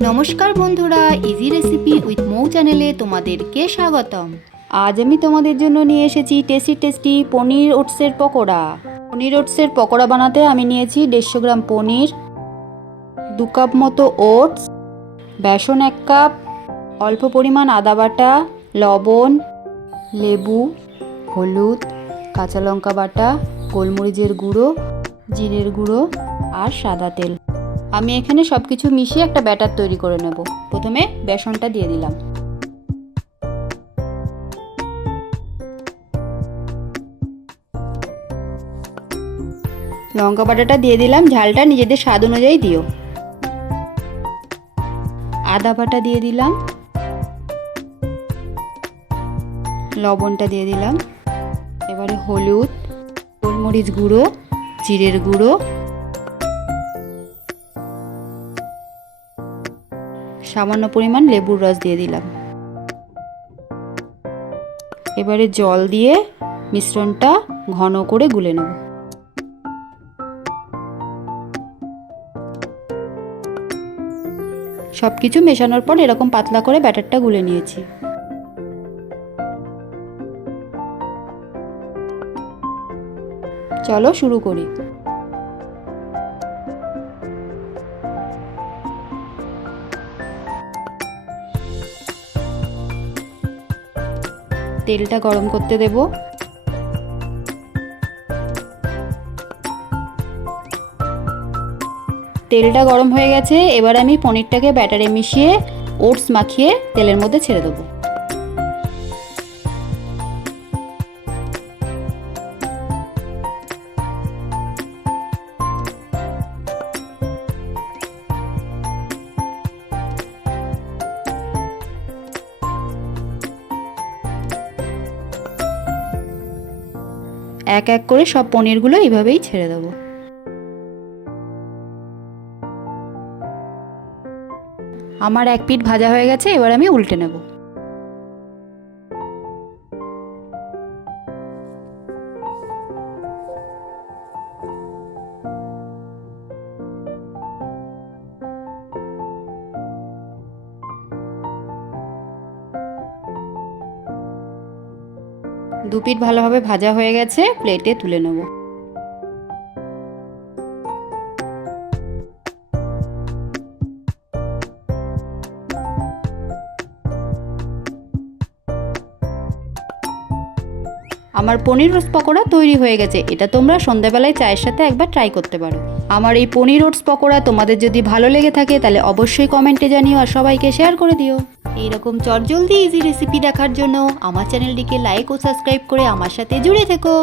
নমস্কার বন্ধুরা, easy recipe with মৌ চ্যানেলে তোমাদেরকে স্বাগতম। আজ আমি তোমাদের জন্য নিয়ে এসেছি টেস্টি পনির ওটসের পকোড়া। পনির ওটসের পকোড়া বানাতে আমি নিয়েছি 150 গ্রাম পনির, 2 কাপ মতো ওটস, বেসন 1 কাপ, অল্প পরিমাণ আদা বাটা, লবণ, লেবু, হলুদ, কাঁচা লঙ্কা বাটা, গোলমরিচের গুঁড়ো, জিরের গুঁড়ো আর সাদা তেল। আমি এখানে সব কিছু মিশিয়ে একটা ব্যাটার তৈরি করে নেব। প্রথমে বেসনটা দিয়ে দিলাম, লঙ্কা বাটাটা দিয়ে দিলাম, ঝালটা নিজেদের স্বাদ অনুযায়ী দিও। আদা বাটা দিয়ে দিলাম, লবণটা দিয়ে দিলাম, এবারে হলুদ, গোলমরিচ গুঁড়ো, জিরের গুঁড়ো, সামান্য পরিমাণ লেবুর রস দিয়ে দিলাম। এবারে জল দিয়ে মিশ্রণটা ঘন করে গুলে নেব। সব কিছু মেশানোর পর এরকম পাতলা করে ব্যাটারটা গুলে নিয়েছি। চলো শুরু করি। তেলটা গরম করতে দেব। তেলটা গরম হয়ে গেছে, এবার আমি পনিরটাকে ব্যাটারে মিশিয়ে ওটস মাখিয়ে তেলের মধ্যে ছেড়ে দেবো। এক এক করে সব পনিরগুলো এইভাবেই ছেড়ে দেবো। আমার এক পিঠ ভাজা হয়ে গেছে, এবার আমি উল্টে নেব। দু পিঠ ভালোভাবে ভাজা হয়ে গেছে, প্লেটে তুলে নেব। আমার পনির ওটস পকোড়া তৈরি হয়ে গেছে। এটা তোমরা সন্ধ্যাবেলায় চায়ের সাথে একবার ট্রাই করতে পারো। আমার এই পনির ওটস পকোড়া তোমাদের যদি ভালো লেগে থাকে তাহলে অবশ্যই কমেন্টে জানিও আর সবাইকে শেয়ার করে দিও। এইরকম চটজলদি ইজি রেসিপি দেখার জন্য আমার চ্যানেলটিকে লাইক ও সাবস্ক্রাইব করে আমার সাথে জুড়ে থেকো।